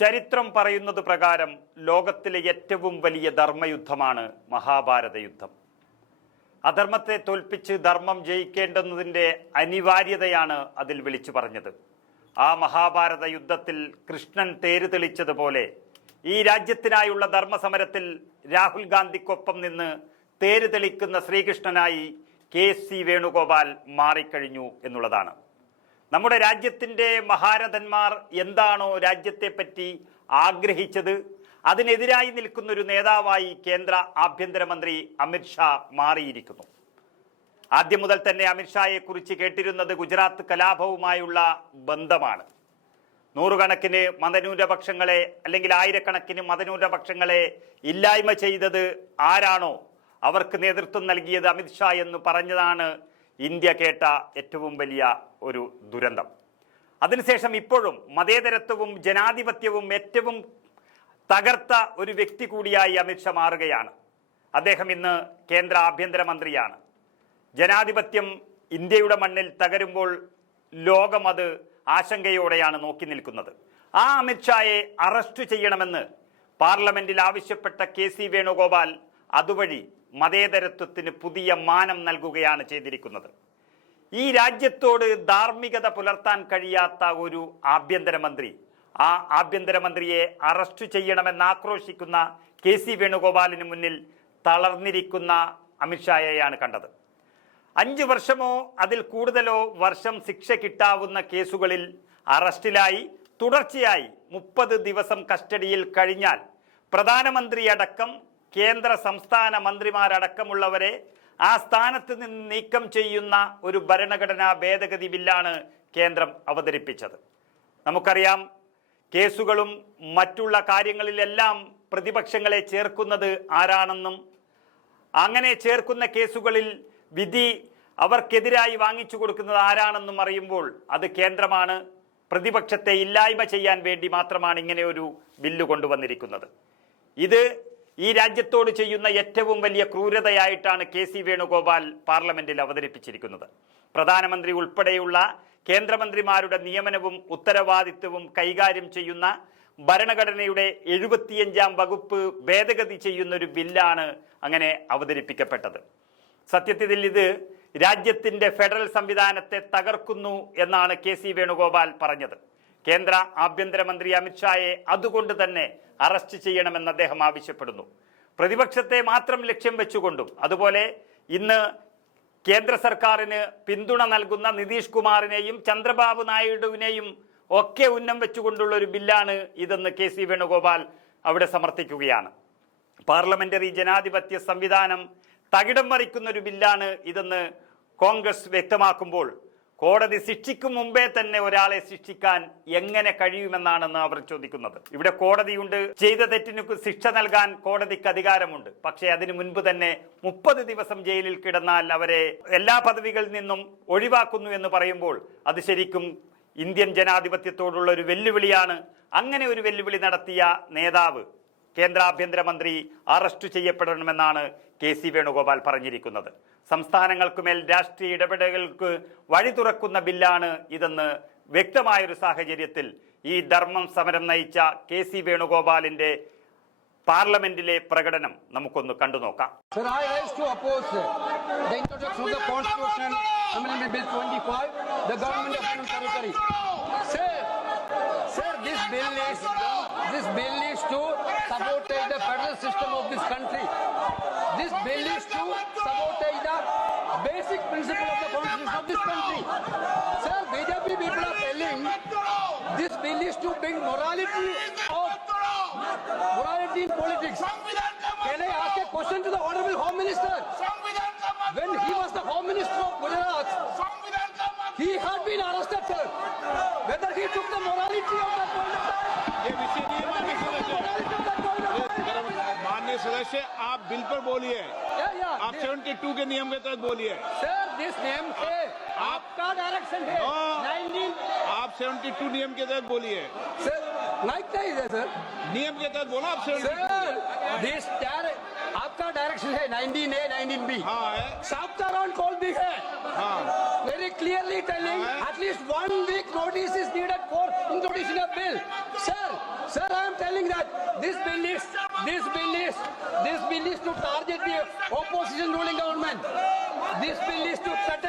ചരിത്രം പറയുന്നത് പ്രകാരം ലോകത്തിലെ ഏറ്റവും വലിയ ധർമ്മയുദ്ധമാണ് മഹാഭാരത യുദ്ധം. അധർമ്മത്തെ തോൽപ്പിച്ച് ധർമ്മം ജയിക്കേണ്ടുന്നതിൻ്റെ അനിവാര്യതയാണ് അതിൽ വിളിച്ചു പറഞ്ഞത്. ആ മഹാഭാരത യുദ്ധത്തിൽ കൃഷ്ണൻ തേര് തെളിച്ചതുപോലെ ഈ രാജ്യത്തിനായുള്ള ധർമ്മസമരത്തിൽ രാഹുൽ ഗാന്ധിക്കൊപ്പം നിന്ന് തേര് തെളിക്കുന്ന ശ്രീകൃഷ്ണനായി KC വേണുഗോപാൽ മാറിക്കഴിഞ്ഞു എന്നുള്ളതാണ്. നമ്മുടെ രാജ്യത്തിൻ്റെ മഹാരഥന്മാർ എന്താണോ രാജ്യത്തെപ്പറ്റി ആഗ്രഹിച്ചത് അതിനെതിരായി നിൽക്കുന്നൊരു നേതാവായി കേന്ദ്ര ആഭ്യന്തരമന്ത്രി അമിത്ഷാ മാറിയിരിക്കുന്നു. ആദ്യം മുതൽ തന്നെ അമിത്ഷായെക്കുറിച്ച് കേട്ടിരുന്നത് ഗുജറാത്ത് കലാപവുമായുള്ള ബന്ധമാണ്. നൂറുകണക്കിന് മതന്യൂനപക്ഷങ്ങളെ അല്ലെങ്കിൽ ആയിരക്കണക്കിന് മതന്യൂനപക്ഷങ്ങളെ ഇല്ലായ്മ ചെയ്തത് ആരാണോ അവർക്ക് നേതൃത്വം നൽകിയത് അമിത്ഷാ എന്ന് പറഞ്ഞതാണ് ഇന്ത്യ കേട്ട ഏറ്റവും വലിയ ഒരു ദുരന്തം. അതിനുശേഷം ഇപ്പോഴും മതേതരത്വവും ജനാധിപത്യവും ഏറ്റവും തകർത്ത ഒരു വ്യക്തി കൂടിയായി അമിത്ഷാ മാറുകയാണ്. അദ്ദേഹം ഇന്ന് കേന്ദ്ര ആഭ്യന്തരമന്ത്രിയാണ്. ജനാധിപത്യം ഇന്ത്യയുടെ മണ്ണിൽ തകരുമ്പോൾ ലോകം അത് ആശങ്കയോടെയാണ് നോക്കി നിൽക്കുന്നത്. ആ അമിത്ഷായെ അറസ്റ്റ് ചെയ്യണമെന്ന് പാർലമെന്റിൽ ആവശ്യപ്പെട്ട KC വേണുഗോപാൽ അതുവഴി മതേതരത്വത്തിന് പുതിയ മാനം നൽകുകയാണ് ചെയ്തിരിക്കുന്നത്. ഈ രാജ്യത്തോട് ധാർമ്മികത പുലർത്താൻ കഴിയാത്ത ഒരു ആഭ്യന്തരമന്ത്രി, ആ ആഭ്യന്തരമന്ത്രിയെ അറസ്റ്റ് ചെയ്യണമെന്ന് ആക്രോശിക്കുന്ന KC വേണുഗോപാലിന് മുന്നിൽ തളർന്നിരിക്കുന്ന അമിത്ഷായെയാണ് കണ്ടത്. 5 വർഷമോ അതിൽ കൂടുതലോ വർഷം ശിക്ഷ കിട്ടാവുന്ന കേസുകളിൽ അറസ്റ്റിലായി തുടർച്ചയായി 30 ദിവസം കസ്റ്റഡിയിൽ കഴിഞ്ഞാൽ പ്രധാനമന്ത്രിയടക്കം കേന്ദ്ര സംസ്ഥാന മന്ത്രിമാരടക്കമുള്ളവരെ ആ സ്ഥാനത്ത് നിന്ന് നീക്കം ചെയ്യുന്ന ഒരു ഭരണഘടനാ ഭേദഗതി ബില്ലാണ് കേന്ദ്രം അവതരിപ്പിച്ചത്. നമുക്കറിയാം, കേസുകളും മറ്റുള്ള കാര്യങ്ങളിലെല്ലാം പ്രതിപക്ഷങ്ങളെ ചേർക്കുന്നത് ആരാണെന്നും അങ്ങനെ ചേർക്കുന്ന കേസുകളിൽ വിധി അവർക്കെതിരായി വാങ്ങിച്ചു കൊടുക്കുന്നത് ആരാണെന്നും അറിയുമ്പോൾ അത് കേന്ദ്രമാണ്. പ്രതിപക്ഷത്തെ ഇല്ലായ്മ ചെയ്യാൻ വേണ്ടി മാത്രമാണ് ഇങ്ങനെ ഒരു ബില്ല് കൊണ്ടുവന്നിരിക്കുന്നത്. ഇത് ഈ രാജ്യത്തോട് ചെയ്യുന്ന ഏറ്റവും വലിയ ക്രൂരതയായിട്ടാണ് KC വേണുഗോപാൽ പാർലമെന്റിൽ അവതരിപ്പിച്ചിരിക്കുന്നത്. പ്രധാനമന്ത്രി ഉൾപ്പെടെയുള്ള കേന്ദ്രമന്ത്രിമാരുടെ നിയമനവും ഉത്തരവാദിത്വവും കൈകാര്യം ചെയ്യുന്ന ഭരണഘടനയുടെ 75-ാം വകുപ്പ് ഭേദഗതി ചെയ്യുന്ന ഒരു ബില്ലാണ് അങ്ങനെ അവതരിപ്പിക്കപ്പെട്ടത്. സത്യത്തിൽ ഇത് രാജ്യത്തിന്റെ ഫെഡറൽ സംവിധാനത്തെ തകർക്കുന്നു എന്നാണ് KC വേണുഗോപാൽ പറഞ്ഞത്. കേന്ദ്ര ആഭ്യന്തരമന്ത്രി അമിത്ഷായെ അതുകൊണ്ട് തന്നെ അറസ്റ്റ് ചെയ്യണമെന്ന് അദ്ദേഹം ആവശ്യപ്പെടുന്നു. പ്രതിപക്ഷത്തെ മാത്രം ലക്ഷ്യം വെച്ചുകൊണ്ടും അതുപോലെ ഇന്ന് കേന്ദ്ര സർക്കാരിന് പിന്തുണ നൽകുന്ന നിതീഷ് കുമാറിനെയും ചന്ദ്രബാബു നായിഡുവിനെയും ഒക്കെ ഉന്നം വെച്ചുകൊണ്ടുള്ള ഒരു ബില്ലാണ് ഇതെന്ന് KC വേണുഗോപാൽ അവിടെ സമർത്ഥിക്കുകയാണ്. പാർലമെന്ററി ജനാധിപത്യ സംവിധാനം തകിടം മറിക്കുന്ന ഒരു ബില്ലാണ് ഇതെന്ന് കോൺഗ്രസ് വ്യക്തമാക്കുമ്പോൾ കോടതി ശിക്ഷിക്കും മുമ്പേ തന്നെ ഒരാളെ ശിക്ഷിക്കാൻ എങ്ങനെ കഴിയുമെന്നാണെന്ന് അവർ ചോദിക്കുന്നത്. ഇവിടെ കോടതിയുണ്ട്, ചെയ്ത തെറ്റിന് ശിക്ഷ നൽകാൻ കോടതിക്ക് അധികാരമുണ്ട്. പക്ഷേ അതിനു മുൻപ് തന്നെ 30 ദിവസം ജയിലിൽ കിടന്നാൽ അവരെ എല്ലാ പദവികളിൽ നിന്നും ഒഴിവാക്കുന്നു എന്ന് പറയുമ്പോൾ അത് ശരിക്കും ഇന്ത്യൻ ജനാധിപത്യത്തോടുള്ള ഒരു വെല്ലുവിളിയാണ്. അങ്ങനെ ഒരു വെല്ലുവിളി നടത്തിയ നേതാവ്, കേന്ദ്ര ആഭ്യന്തരമന്ത്രി അറസ്റ്റ് ചെയ്യപ്പെടണമെന്നാണ് KC വേണുഗോപാൽ പറഞ്ഞിരിക്കുന്നത്. സംസ്ഥാനങ്ങൾക്കുമേൽ രാഷ്ട്രീയ ഇടപെടലുകൾക്ക് വഴി തുറക്കുന്ന ബില്ലാണ് ഇതെന്ന് വ്യക്തമായൊരു സാഹചര്യത്തിൽ ഈ ധർമ്മം സമരം നയിച്ച KC വേണുഗോപാലിന്റെ പാർലമെന്റിലെ പ്രകടനം നമുക്കൊന്ന് കണ്ടു നോക്കാം. This bill is to sabotage the federal system of this country. This bill is to sabotage the basic principle of the constitution of this country. Sir, BJP people are telling this bill is to bring morality in politics. Can I ask a question to the Honorable Home Minister? When he was the Home Minister of Gujarat, he had been arrested, sir. Whether he took the morality of that point of time? माननीय सदस्य, आप bill पर बोलिए. आप 72 के नियम के तहत बोलिए. सर, दिस नियम है, आपका डायरेक्शन है. 19 आप 72 नियम के तहत बोलिए. सर, लाइक नहीं है सर. नियम के तहत बोला आप 72. सर, दिस आपका डायरेक्शन है 19A 19B. हाँ है. Saptaran call भी है. हाँ. Very clearly telling at least 1 week notice is needed for introducing a bill. Sir, I saying that this bill is to target the opposition ruling government. This bill is to set